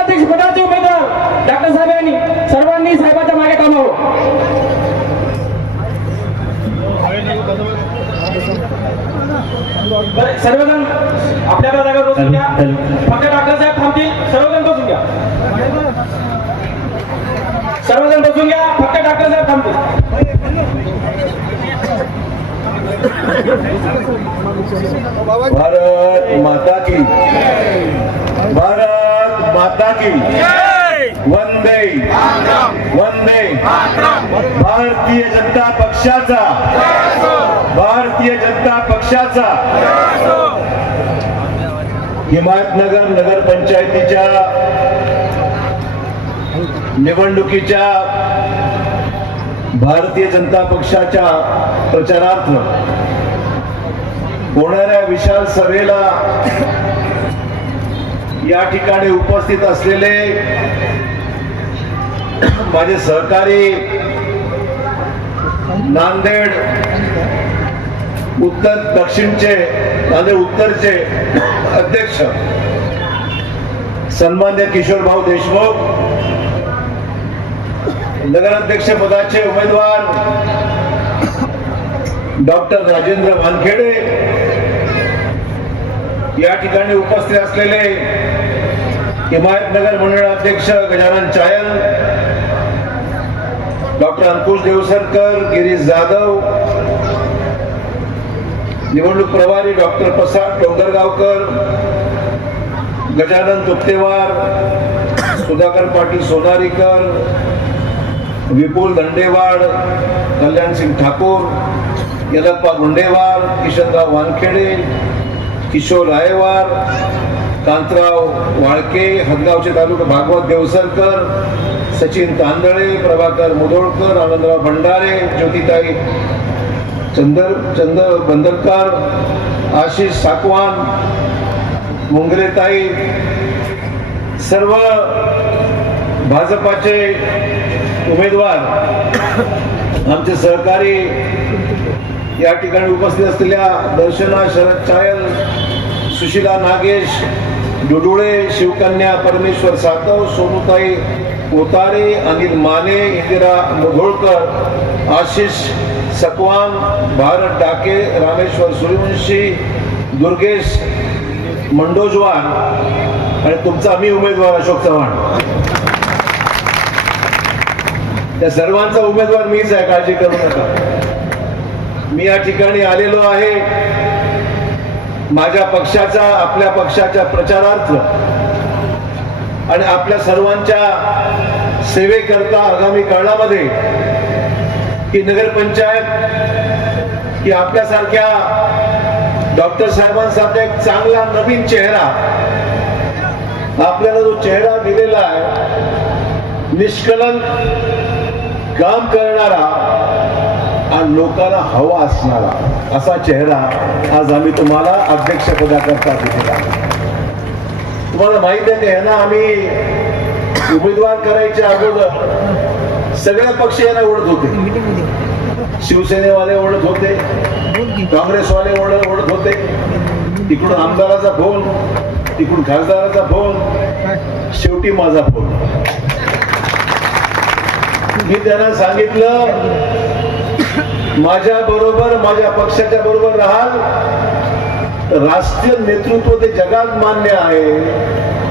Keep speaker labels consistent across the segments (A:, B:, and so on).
A: नगराध्यक्ष पदाचे उमेदवार डॉक्टर साहेब यांनी सर्वांनी साहेबाच्या मागे थांबावं. सर्वजण आपल्या आपल्या जागा बसून घ्या. फक्त डॉक्टर साहेब थांबतील. सर्वजण बसून घ्या. सर्वजण बसून घ्या. फक्त डॉक्टर साहेब थांबतील.
B: भारत माता की भारत माता की। वंदे। वंदे। भारतीय जनता पक्षाचा। भारतीय जनता पक्षाचा। हिमायतनगर नगर पंचायतीच्या निवडणुकीच्या भारतीय जनता पक्षाच्या प्रचारार्थ होणाऱ्या विशाल सभेला या ठिकाणी उपस्थित असलेले माझे सहकारी नांदेड उत्तर दक्षिणचे नांदेड उत्तरचे अध्यक्ष सन्मान्य किशोरभाऊ देशमुख नगराध्यक्ष पदाचे उमेदवार डॉक्टर राजेंद्र वानखेडे या ठिकाणी उपस्थित असलेले हिमायतनगर नगर अध्यक्ष गजानन चायल डॉक्टर अंकुश देवसरकर गिरीश जाधव निवडणूक प्रभारी डॉक्टर प्रसाद डोंगरगावकर गजानन तुप्तेवार सुधाकर पाटील सोनारीकर विपुल दंडेवाड कल्याण सिंग ठाकूर यलप्पा गुंडेवार किशनराव वानखेडे किशोर रायवार कांतराव वाळके हदगावचे तालुका भागवत देवसरकर सचिन तांदळे प्रभाकर मुदोळकर आनंदराव भंडारे ज्योतिताई चंदर चंद बंदरकर आशिष साकवान मुंगलेताई सर्व भाजपाचे उमेदवार आमचे सहकारी या ठिकाणी उपस्थित असलेल्या दर्शना शरद चायल सुशिला नागेश डुडुळे शिवकन्या परमेश्वर सातव सोनुताई उतारे अनिल माने इंदिरा मुघोळकर आशिष सकवान भारत डाके रामेश्वर सूर्यवंशी दुर्गेश मंडोजवान आणि तुमचा मी उमेदवार अशोक चव्हाण. त्या सर्वांचा उमेदवार मीच आहे काळजी करू नका. मी या ठिकाणी आलेलो आहे. माझ्या पक्षाचा आपल्या पक्षाच्या प्रचारार्थ आणि आपल्या सर्वांच्या सेवेकरता आगामी काळामध्ये की नगरपंचायत की आपल्यासारख्या डॉक्टर साहेबांसारखा एक चांगला नवीन चेहरा आपल्याला जो चेहरा दिलेला आहे निष्कलन काम करणारा हा लोकांना हवा असणारा असा चेहरा आज आम्ही तुम्हाला अध्यक्षपदाकरता दिलेला आहे. तुम्हाला माहीत आहे का यांना आम्ही उमेदवार करायच्या अगोदर सगळे पक्ष यांना ओढत होते. शिवसेनेवाले ओढत होते काँग्रेसवाले ओढ ओढत होते. तिकडून आमदाराचा फोन तिकडून खासदाराचा फोन शेवटी माझा फोन. मी त्यांना सांगितलं माझ्या बरोबर माझ्या पक्षाच्या बरोबर राहाल. राष्ट्रीय नेतृत्व ते जगात मान्य आहे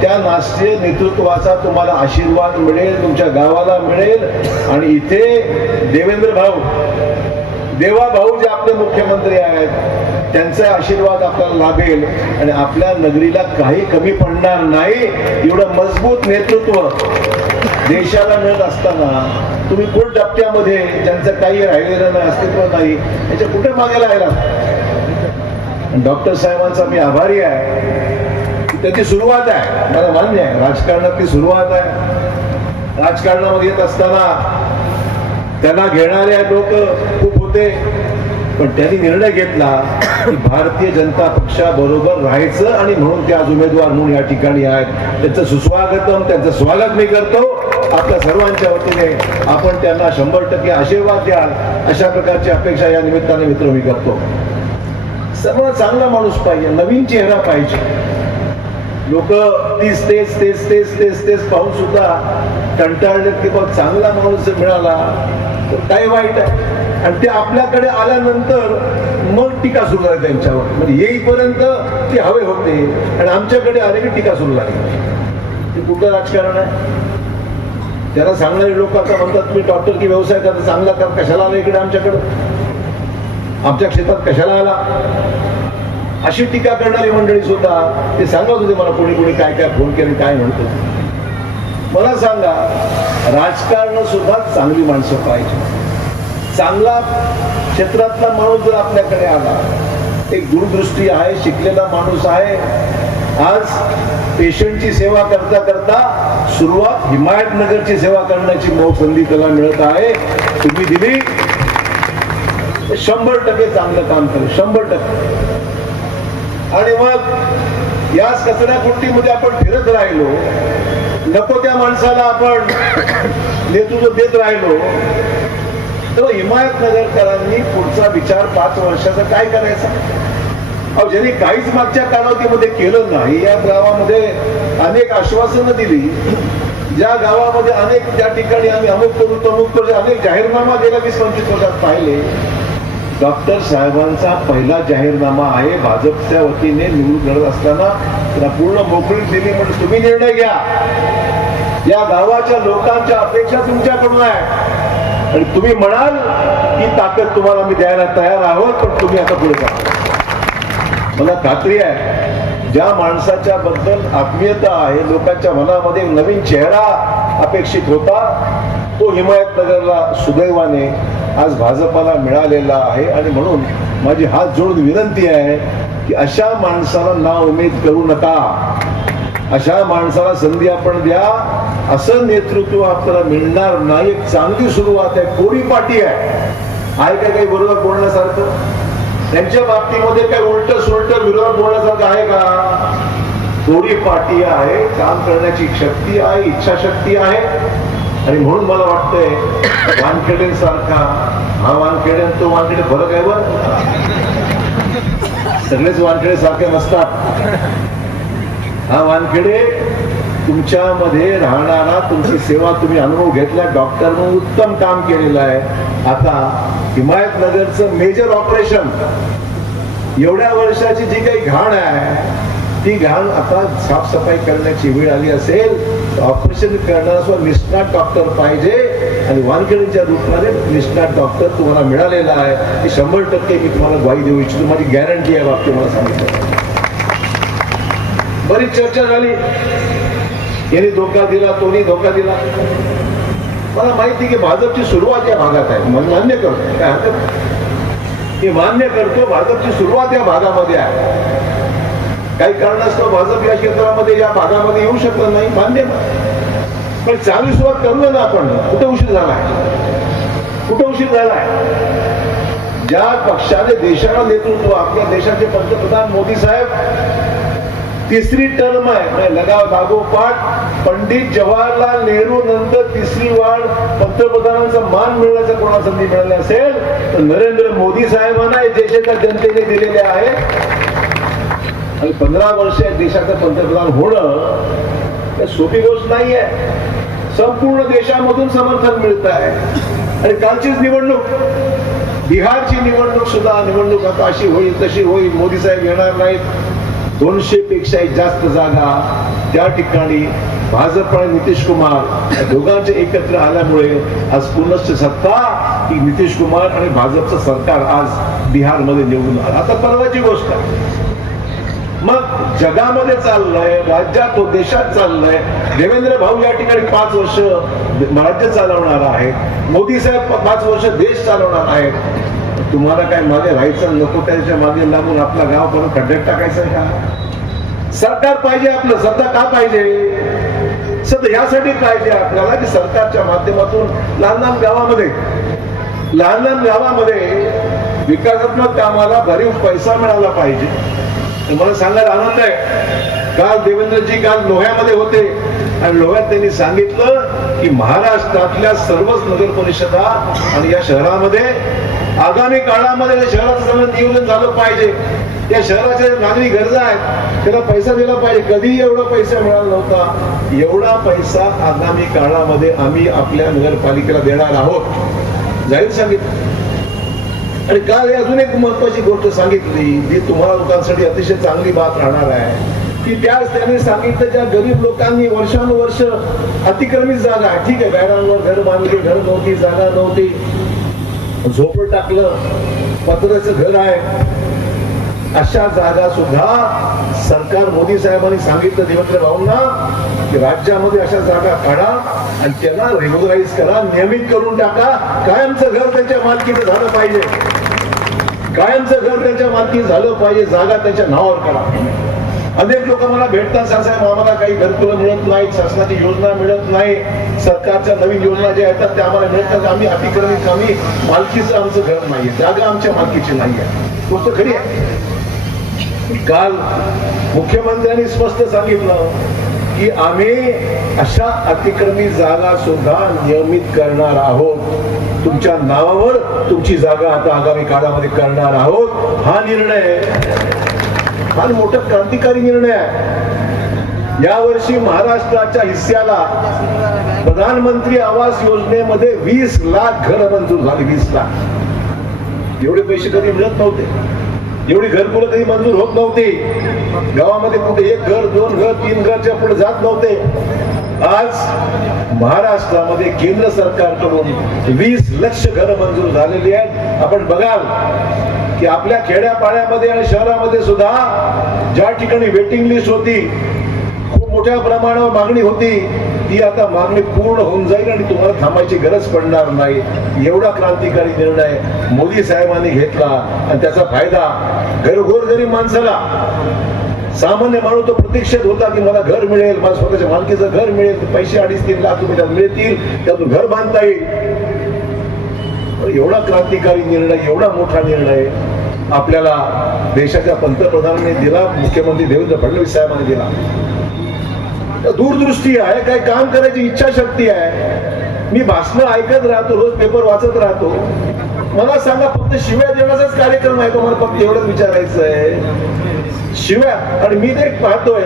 B: त्या राष्ट्रीय नेतृत्वाचा तुम्हाला आशीर्वाद मिळेल तुमच्या गावाला मिळेल. आणि इथे देवेंद्र भाऊ देवा भाऊ जे आपले मुख्यमंत्री आहेत त्यांचा आशीर्वाद आपल्याला लाभेल आणि आपल्या नगरीला काही कमी पडणार नाही एवढं मजबूत नेतृत्व देशाला मिळत असताना तुम्ही कोण डबक्यामध्ये ज्यांचं काही राहिलेलं नाही अस्तित्व नाही याच्या कुठे मागे लागला? डॉक्टर साहेबांचा मी आभारी आहे. त्याची सुरुवात आहे. मला मान्य आहे राजकारणात ती सुरुवात आहे. राजकारणामध्ये येत असताना त्यांना घेणारे लोक खूप होते. पण त्यांनी निर्णय घेतला की भारतीय जनता पक्षाबरोबर राहायचं आणि म्हणून ते आज उमेदवार म्हणून या ठिकाणी आहेत. त्यांचं सुस्वागतम त्यांचं स्वागत मी करतो. आपल्या सर्वांच्या वतीने आपण त्यांना शंभर टक्के आशीर्वाद द्याल. अशा प्रकारची अपेक्षा या निमित्ताने मित्र मी करतो. सर्व चांगला माणूस पाहिजे नवीन चेहरा पाहिजे. लोक तीच तेच तेच तेच तेच तेच पाहून सुद्धा कंटाळले की बघ चांगला माणूस मिळाला तर काय वाईट आहे? आणि ते आपल्याकडे आल्यानंतर मग टीका सुरू झाली त्यांच्यावर. म्हणजे येईपर्यंत ते हवे होते आणि आमच्याकडे आले की टीका सुरू झाली. ते कुठं राजकारण आहे? त्याला सांगणारे लोक आता म्हणतात तुम्ही डॉक्टर की व्यवसाय करता चांगला कर कशाला आला इकडे आमच्याकडं? आमच्या क्षेत्रात कशाला आला? अशी टीका करणारी मंडळी सुद्धा ते सांगत होते मला कोणी कोणी काय काय फोन केले काय म्हणतो. मला सांगा राजकारण सुद्धा चांगली माणसं पाहिजे. चांगला क्षेत्रातला माणूस जर आपल्याकडे आला एक दूरदृष्टी आहे शिकलेला माणूस आहे आज पेशंटची सेवा करता करता सुरुवात हिमायतनगरची सेवा करण्याची मो संधी त्याला मिळत आहे. तुम्ही दिली. शंभर टक्के चांगलं काम करेल शंभर टक्के. आणि मग याच कचऱ्या कुट्टीमध्ये आपण फिरत राहिलो नको त्या माणसाला आपण नेतृत्व देत राहिलो तर हिमायत नगरकरांनी पुढचा विचार पाच वर्षाचा काय करायचा? अहो ज्यांनी काहीच मागच्या कालावधीमध्ये केलं नाही या गावामध्ये अनेक आश्वासनं दिली. ज्या गावामध्ये अनेक त्या ठिकाणी आम्ही अमुक करू तमुक करू अनेक जाहीरनामा गेल्या वीस पंचवीस वर्षात पाहिले. डॉक्टर साहेबांचा पहिला जाहीरनामा आहे भाजपच्या वतीने निवडून घडत असताना त्याला पूर्ण मोकळी दिली म्हणून तुम्ही निर्णय घ्या. या गावाच्या लोकांच्या अपेक्षा तुमच्याकडून आहे आणि तुम्ही म्हणाल ही ताकद तुम्हाला मी द्यायला तयार आहोत पण तुम्ही आता पुढे जा. मला खात्री आहे ज्या माणसाच्या बद्दल आत्मीयता आहे लोकांच्या मनामध्ये नवीन चेहरा अपेक्षित होता तो हिमायतनगरला सुदैवाने आज भाजपाला मिळालेला आहे. आणि म्हणून माझी हात जोडून विनंती आहे की अशा माणसाला ना उमेद करू नका. अशा माणसाला संधी आपण द्या. असं नेतृत्व आपल्याला मिळणार नाही. एक चांगली सुरुवात आहे. कोरी पाठी आहे. आहे का काही बरोबर बोलण्यासारखं? त्यांच्या बाबतीमध्ये काही उलट सुलट विरोध बोलण्यासारखं आहे का? थोडी पाठी आहे. काम करण्याची शक्ती आहे इच्छाशक्ती आहे. आणि म्हणून मला वाटतंय वानखेडे सारखा हा वानखेडे आणि तो वानखेडे फरक आहे बर. सगळेच वानखेडे सारखे नसतात. हा वानखेडे तुमच्यामध्ये राहणारा तुमची सेवा तुम्ही अनुभव घेतला डॉक्टर म्हणून उत्तम काम केलेलं आहे. आता हिमायतनगरचं मेजर ऑपरेशन एवढ्या वर्षाची जी काही घाण आहे ती घाण आता साफसफाई करण्याची वेळ आली असेल ऑपरेशन करणारा निष्णात डॉक्टर पाहिजे आणि वानखेडीच्या रूपाने निष्णात डॉक्टर तुम्हाला मिळालेला आहे. शंभर टक्के मी तुम्हाला ग्वाही देऊ इच्छितो माझी गॅरंटी आहे बाबतीत मला सांगितलं. बरीच चर्चा झाली. यांनी धोका दिला तोनी धोका दिला. मला माहिती की भाजपची सुरुवात या भागात आहे. मला मान्य करतो. काय हरकत मी मान्य करतो भाजपची सुरुवात या भागामध्ये आहे. काही कारणास्तव भाजप या क्षेत्रामध्ये या भागामध्ये येऊ शकत नाही मान्य पण चांगली सुरुवात करू ना आपण. कुठं उशीर झालाय कुठं उशीर झालाय ज्या पक्षाने देशाला नेतृत्व आपल्या देशाचे पंतप्रधान मोदी साहेब तिसरी टर्म आहे. लगाव लागोपाठ पंडित जवाहरलाल नेहरू नंतर तिसरी वाढ पंतप्रधानांचा मान मिळण्याचा कोणाला संधी मिळाली असेल? तर नरेंद्र मोदी साहेबांना देशाच्या जनतेने दिलेले आहे. आणि पंधरा वर्ष या देशाचं पंतप्रधान होणं सोपी गोष्ट नाही आहे संपूर्ण देशामधून समर्थन मिळत आहे. आणि कालचीच निवडणूक. बिहारची निवडणूक सुद्धा निवडणूक आता अशी होईल तशी होईल. मोदी साहेब येणार नाहीत. दोनशे पेक्षा जास्त जागा त्या ठिकाणी भाजप आणि नितीश कुमार दोघांचे एकत्र आल्यामुळे आज पुनश्च सत्ता की नितीश कुमार आणि भाजपचं सरकार आज बिहारमध्ये निवडून आलं. आता परवाची गोष्ट. आहे मग जगामध्ये चाललंय राज्यात देशात चाललंय. देवेंद्र भाऊ या ठिकाणी पाच वर्ष राज्य चालवणार आहेत. मोदी साहेब पाच वर्ष देश चालवणार आहेत. तुम्हाला काय मागे राहायचं? नको त्याच्यामागे लागून आपला गाव परत खड्ड्यात टाकायचं का? सरकार पाहिजे आपलं. सध्या का पाहिजे? सध्या यासाठी पाहिजे आपल्याला की सरकारच्या माध्यमातून लहान लहान गावामध्ये लहान लहान गावामध्ये विकासात्मक कामाला भरीव पैसा मिळाला पाहिजे. तर मला सांगायला आनंद आहे. काल देवेंद्रजी काल लोह्यामध्ये होते. आणि लोह्यात त्यांनी सांगितलं की महाराष्ट्रातल्या सर्वच नगर परिषदा आणि या शहरामध्ये आगामी काळामध्ये या शहराचं सगळं नियोजन झालं पाहिजे. या शहराच्या नागरिक गरजा आहेत. त्याला पैसा दिला पाहिजे. कधीही एवढा पैसा मिळाला नव्हता. एवढा पैसा आगामी काळामध्ये आम्ही आपल्या नगरपालिकेला देणार आहोत. जाहीर सांगितलं. आणि काल अजून एक महत्वाची गोष्ट सांगितली जी तुम्हाला लोकांसाठी अतिशय चांगली बात राहणार आहे. की त्याच त्यांनी सांगितलं ज्या गरीब लोकांनी वर्षानुवर्ष अतिक्रमित जागा आहे. ठीक आहे बॅडांवर घर बांधले घर नव्हती जागा नव्हती. झोपड टाकलं पत्राचं घर आहे. अशा जागा सुद्धा सरकार मोदी साहेबांनी सांगितलं देवेंद्र भाऊंना की राज्यामध्ये अशा जागा काढा आणि त्यांना रेग्युलराईज करा नियमित करून टाका. कायमचं घर त्यांच्या मालकीचं झालं पाहिजे. कायमचं घर त्यांच्या मालकी झालं पाहिजे जागा त्यांच्या नावावर करा. अनेक लोक मला भेटतात सर साहेब आम्हाला काही घरकुल मिळत नाही शासनाची योजना मिळत नाही सरकारच्या नवीन योजना ज्या येतात त्या आम्हाला मिळत नाही आम्ही अतिक्रमित आम्ही मालकीचं आमचं घर नाहीये जागा आमच्या मालकीची नाही आहे गोष्ट खरी आहे. काल मुख्यमंत्र्यांनी स्पष्ट सांगितलं की आम्ही अशा अतिक्रमी जागा सुद्धा नियमित करणार आहोत. तुमच्या नावावर तुमची जागा आता आगामी काळामध्ये करणार आहोत. हा निर्णय फार मोठा क्रांतिकारी निर्णय आहे. यावर्षी महाराष्ट्राच्या हिस्स्याला प्रधानमंत्री आवास योजनेमध्ये वीस लाख घर मंजूर झाली वीस लाख. एवढे पैसे कधी मिळत नव्हते. एवढी घरकुलं कधी मंजूर होत नव्हती. गावामध्ये कुठे एक घर दोन घर तीन घरच्या पुढे जात नव्हते. आज महाराष्ट्रामध्ये केंद्र सरकारकडून वीस लक्ष घर मंजूर झालेली आहेत. आपण बघाल की आपल्या खेड्यापाड्यामध्ये आणि शहरामध्ये सुद्धा ज्या ठिकाणी वेटिंग लिस्ट होती खूप मोठ्या प्रमाणावर मागणी होती ती आता मागणी पूर्ण होऊन जाईल आणि तुम्हाला थांबायची गरज पडणार नाही. एवढा क्रांतिकारी निर्णय मोदी साहेबांनी घेतला आणि त्याचा फायदा घरघोर गरीब माणसाला सामान्य माणूस तो प्रतीक्षेत होता की मला घर मिळेल मला स्वतःच्या मालकीचं घर मिळेल पैसे अडीच तीन लाख रुपये त्यात मिळतील त्यातून घर बांधता येईल. एवढा क्रांतिकारी निर्णय एवढा मोठा निर्णय आपल्याला देशाच्या पंतप्रधानांनी दिला मुख्यमंत्री देवेंद्र फडणवीस साहेबांनी दिला. दूरदृष्टी आहे काय काम करायची इच्छाशक्ती आहे. मी भाषण ऐकत राहतो रोज पेपर वाचत राहतो. मला सांगा फक्त शिव्या देण्याचाच कार्यक्रम आहे का? मला फक्त एवढंच विचारायचं आहे शिव्या आणि मी ते पाहतोय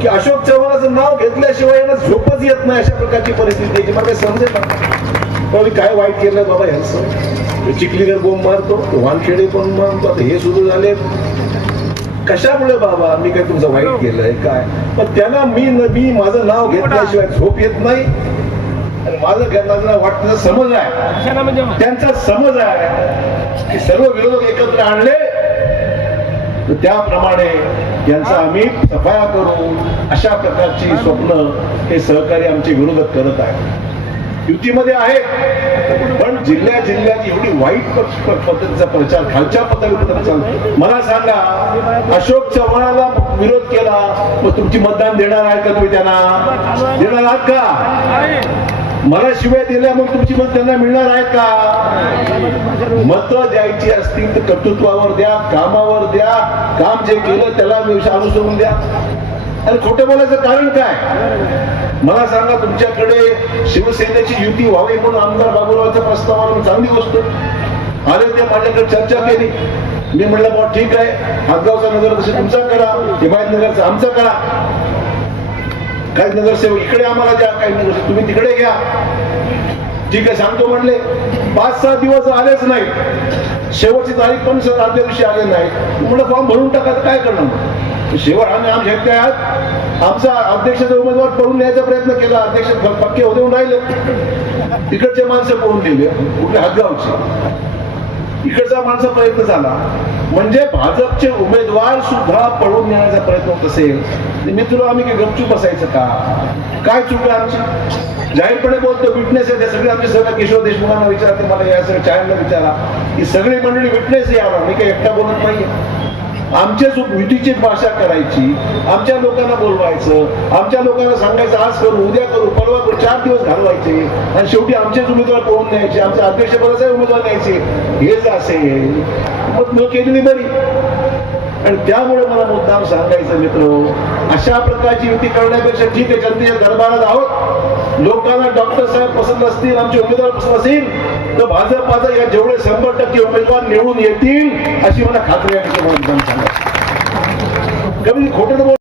B: की अशोक चव्हाणाचं नाव घेतल्याशिवाय यांना झोपच येत नाही अशा प्रकारची परिस्थिती मला काही समजेल ना मी काय वाईट केलं बाबा ह्यांचं चिखलीकर बोंब मारतो वानखेडे पण मारतो. आता हे सुरू झाले कशामुळे बाबा? मी काय तुमचं वाईट केलंय? काय? पण त्यांना मी मी माझं नाव घेतल्याशिवाय झोप येत नाही. आणि माझं त्यांना वाटतं समज आहे. त्यांचा समज आहे. की सर्व विरोधक एकत्र आणले. तर त्याप्रमाणे यांचा आम्ही सफाया करू. अशा प्रकारची स्वप्न हे सहकारी आमचे विरोधक करत आहेत. युतीमध्ये आहेत पण जिल्ह्या जिल्ह्यात एवढी वाईट पद्धतीचा प्रचार खालच्या पातळीवर चालतो. मला सांगा अशोक चव्हाणाला विरोध केला मग तुमची मतदान देणार आहे का तुम्ही त्यांना? देणार आहात का? मला शिवाय दिल्या मग तुमची मत त्यांना मिळणार आहेत का? मत द्यायची असतील तर कर्तृत्वावर द्या कामावर द्या काम जे केलं त्याला अनुसरून द्या. आणि खोटं बोलायचं कारण काय? मला सांगा तुमच्याकडे शिवसेनेची युती व्हावी म्हणून आमदार बाबूरावचा प्रस्ताव आला चांगली गोष्ट आले ते माझ्याकडे चर्चा केली. मी म्हणलं बा ठीक आहे. हातगावचा नगर तसे तुमचा करा. हिमायतनगरचा आमचा करा. काही नगरसेवक इकडे आम्हाला द्या काही नगरसेवक तुम्ही तिकडे घ्या. ठीक आहे सांगतो म्हणले. पाच सहा दिवस आलेच नाही शेवटची तारीख पण सर आदल्या दिवशी आले नाही. म्हणलं फॉर्म भरून टाका काय करणार? शेवट आम्ही आम शेतकरी आहात. आमचा अध्यक्षाचा उमेदवार पळून न्यायचा प्रयत्न केला. अध्यक्ष पक्के होते राहिले. तिकडचे माणसं पळून दिले कुठल्या हदगावचे? इकडचा माणसा प्रयत्न झाला. म्हणजे भाजपचे उमेदवार सुद्धा पळून नेण्याचा प्रयत्न होत असेल मित्र आम्ही काही गपचूप असायचं का? काय चुक आहे आमची? जाहीरपणे बोलतो विटनेस आहे सगळे आमचे सगळं. किशोर देशमुखांना विचारते मला या सगळ्या चायला विचारा. ही सगळी मंडळी विटनेस आहे यावर. मी काही एकटा बोलत नाहीये. आमच्या युतीची भाषा करायची आमच्या लोकांना बोलवायचं आमच्या लोकांना सांगायचं आज करू उद्या करू परवा करू चार दिवस घालवायचे. आणि शेवटी आमचेच उमेदवार पळून न्यायचे? आमच्या अध्यक्षपदाचे उमेदवार न्यायचे. हेच असेल. मग न केलेली बरी. आणि त्यामुळे मला मुद्दाम सांगायचं मित्र अशा प्रकारची युती करण्यापेक्षा ठीक आहे जनतेच्या दरबारात आहोत. लोकांना डॉक्टर साहेब पसंत असतील आमचे उमेदवार पसंत असतील. तर भाजपाचा या जेवढे शंभर टक्के उमेदवार निवडून येतील अशी मला खात्री आहे. कमी खोटं